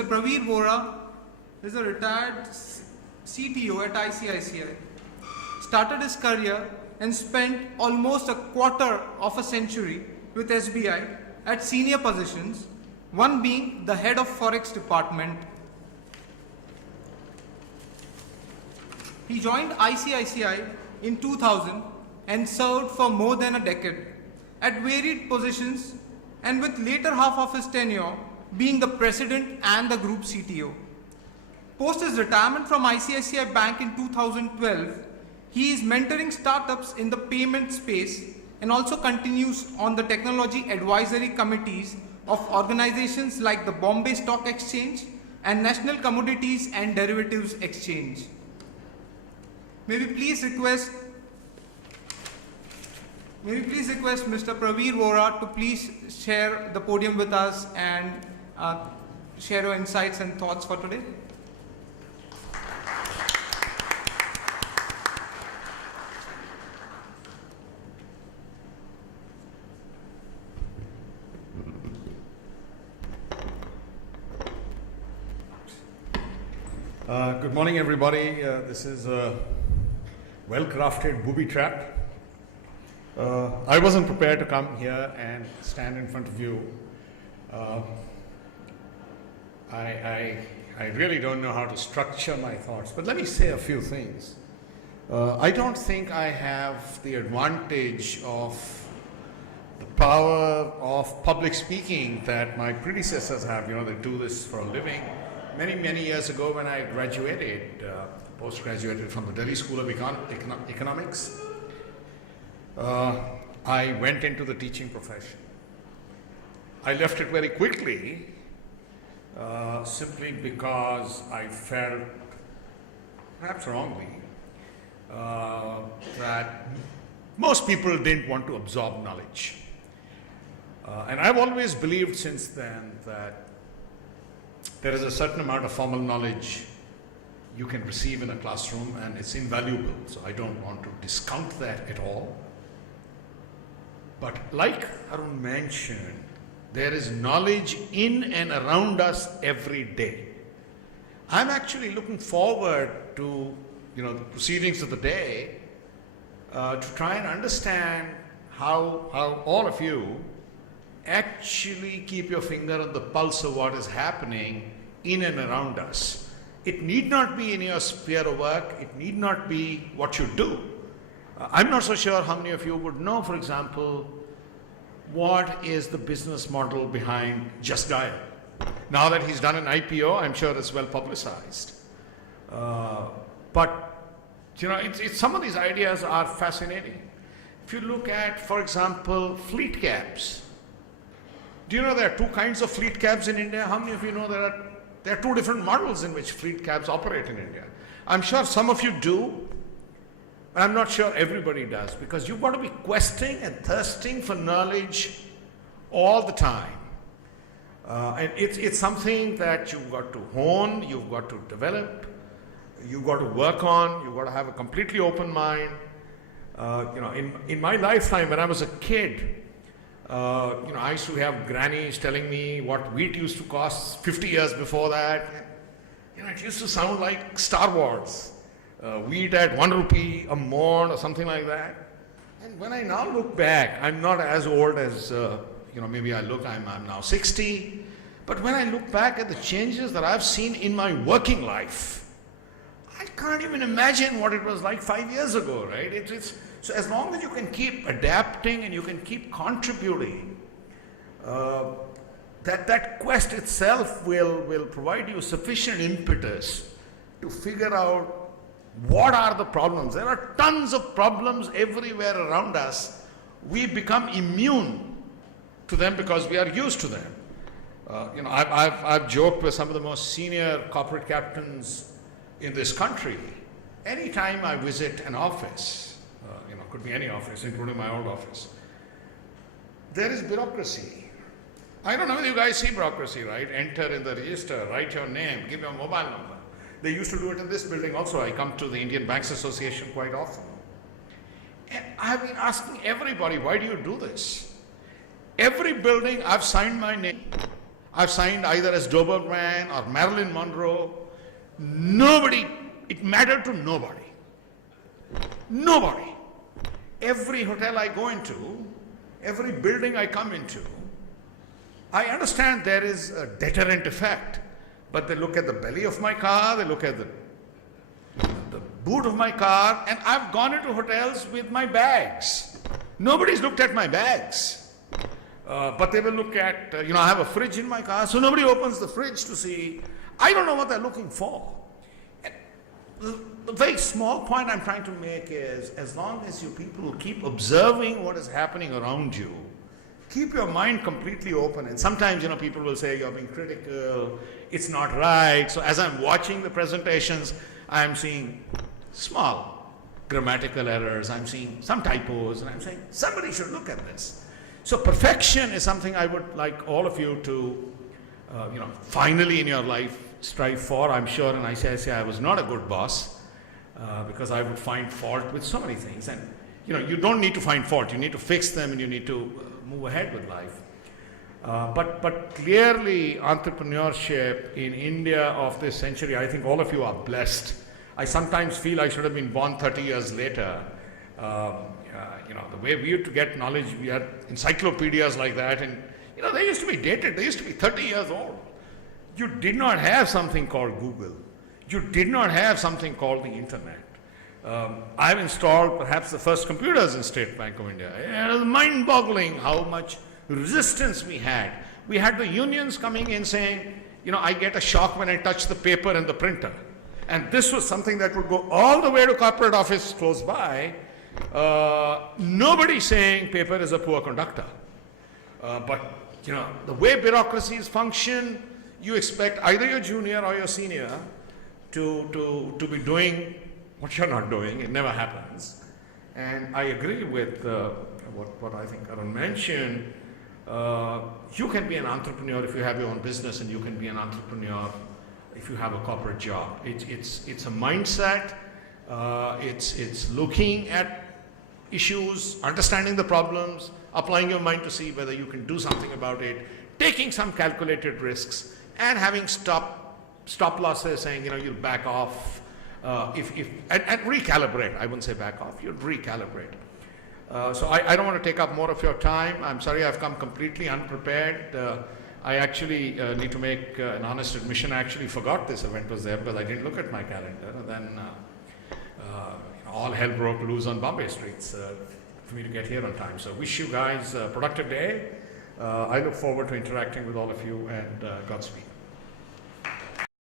Mr. Praveer Vora is a retired CTO at ICICI. Started his career and spent almost a quarter of a century with SBI at senior positions, one being the head of Forex department. He joined ICICI in 2000 and served for more than a decade at varied positions, and with later half of his tenure being the president and the group CTO. Post his retirement from ICICI Bank in 2012, he is mentoring startups in the payment space and also continues on the technology advisory committees of organizations like the Bombay Stock Exchange and National Commodities and Derivatives Exchange. May we please request Mr. Praveer Vora to please share the podium with us and share your insights and thoughts for today. Good morning, everybody. This is a well-crafted booby trap. I wasn't prepared to come here and stand in front of you. I really don't know how to structure my thoughts, but let me say a few things. I don't think I have the advantage of the power of public speaking that my predecessors have. You know, they do this for a living. Many years ago, when I graduated, post-graduated from the Delhi School of Economics, I went into the teaching profession. I left it very quickly, simply because I felt, perhaps wrongly, that most people didn't want to absorb knowledge. And I've always believed since then that there is a certain amount of formal knowledge you can receive in a classroom, and it's invaluable. So I don't want to discount that at all. But like Arun mentioned, there is knowledge in and around us every day. I'm actually looking forward to, the proceedings of the day to try and understand how all of you actually keep your finger on the pulse of what is happening in and around us. It need not be in your sphere of work. It need not be what you do. I'm not so sure how many of you would know, for example, what is the business model behind Just Dial. Now that he's done an IPO, I'm sure it's well publicized. But some of these ideas are fascinating. If you look at, for example, fleet cabs. Do you know there are two kinds of fleet cabs in India? How many of you know there are two different models in which fleet cabs operate in India? I'm sure some of you do, but I'm not sure everybody does, because you've got to be questing and thirsting for knowledge all the time. And it's something that you've got to hone, you've got to develop, you've got to work on, you've got to have a completely open mind. In my lifetime, when I was a kid, I used to have grannies telling me what wheat used to cost 50 years before that. It used to sound like Star Wars. Wheat at 1 rupee a mon or something like that. And when I now look back, I'm not as old as, maybe I look, I'm now 60. But when I look back at the changes that I've seen in my working life, I can't even imagine what it was like 5 years ago, right? So as long as you can keep adapting and you can keep contributing, that quest itself will provide you sufficient impetus to figure out what are the problems. There are tons of problems everywhere around us. We become immune to them because we are used to them. I've joked with some of the most senior corporate captains in this country. Anytime I visit an office, could be any office, including my old office, there is bureaucracy. I don't know whether you guys see bureaucracy, right? Enter in the register, write your name, give your mobile number. They used to do it in this building also. I come to the Indian Banks Association quite often. And I've been asking everybody, why do you do this? Every building I've signed my name. I've signed either as Doberman or Marilyn Monroe. Nobody, it mattered to nobody. Nobody. Every hotel I go into, every building I come into, I understand there is a deterrent effect, but they look at the belly of my car, they look at the boot of my car, and I've gone into hotels with my bags. Nobody's looked at my bags. But they will look at, I have a fridge in my car, so nobody opens the fridge to see. I don't know what they're looking for. The very small point I'm trying to make is, as long as you people keep observing what is happening around you, keep your mind completely open. And sometimes, people will say you're being critical, it's not right. So as I'm watching the presentations, I'm seeing small grammatical errors, I'm seeing some typos, and I'm saying somebody should look at this. So perfection is something I would like all of you to, finally in your life strive for. I'm sure in ICICI I was not a good boss because I would find fault with so many things. And you don't need to find fault. You need to fix them, and you need to move ahead with life. But clearly, entrepreneurship in India of this century, I think all of you are blessed. I sometimes feel I should have been born 30 years later. The way we used to get knowledge, we had encyclopedias like that, and they used to be dated. They used to be 30 years old. You did not have something called Google. You did not have something called the internet. I've installed perhaps the first computers in State Bank of India. It was mind-boggling how much resistance we had. We had the unions coming in saying, I get a shock when I touch the paper and the printer. And this was something that would go all the way to corporate office close by. Nobody saying paper is a poor conductor. But the way bureaucracies function, you expect either your junior or your senior to be doing what you're not doing. It never happens. And I agree with what I think Arun mentioned. You can be an entrepreneur if you have your own business, and you can be an entrepreneur if you have a corporate job. It's a mindset. It's looking at issues, understanding the problems, applying your mind to see whether you can do something about it, taking some calculated risks, and having stop losses, saying you'll back off and recalibrate. I wouldn't say back off. You'd recalibrate. So I don't want to take up more of your time. I'm sorry I've come completely unprepared. I actually need to make an honest admission. I actually forgot this event was there because I didn't look at my calendar. And then all hell broke loose on Bombay streets for me to get here on time. So wish you guys a productive day. I look forward to interacting with all of you, and Godspeed.